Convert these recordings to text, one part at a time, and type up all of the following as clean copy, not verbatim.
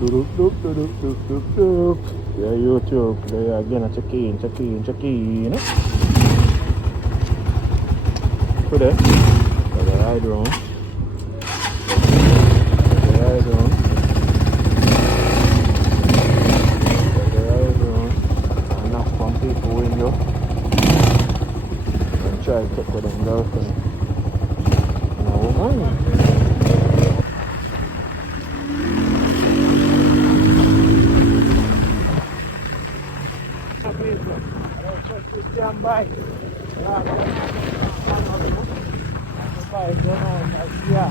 Doop. Yeah, YouTube. There again, check in. Put it. Got the ride round. Enough from people in you. And try to take with them girlfriend. No, man. Stand by. Yeah.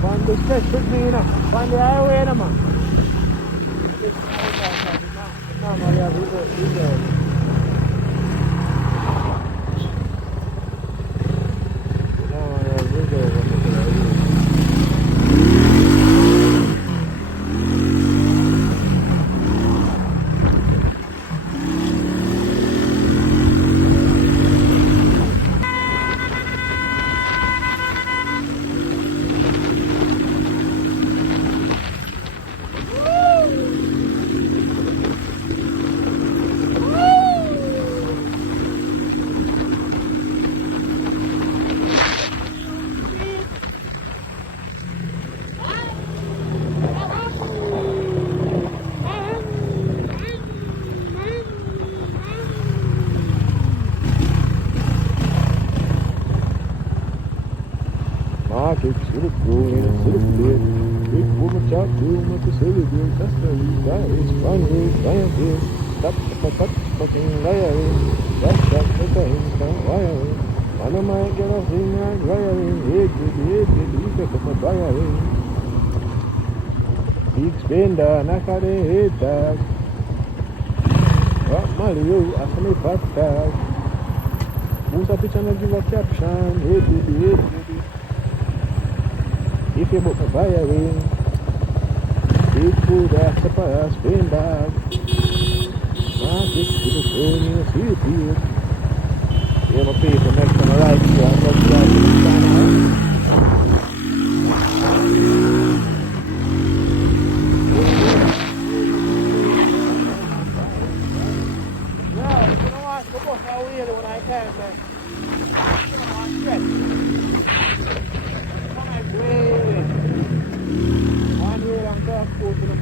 Find the stretch with me, you know. Find the highway, you know, man. No, yeah, we go. Market, should have grown, should have been. Big woman chop, doing what the silly do. That's the guy, it's fun, it's Stop, fucking wiring. Stop, wiring. One of my girls in that wiring. Hey, pick up my wiring. Big spender, knock out the head tag. What Mario, after me fat tag. Who's a picture and give a caption? Hey, baby. If you book my wiring, big food after pass, spin bag. Market to the phone, you see it here. You have a paper next time I ride here, I'm not driving the channel. No, you don't want to go bust that wheel when I can, man. You don't want to stretch. One wheel I'm going to go to the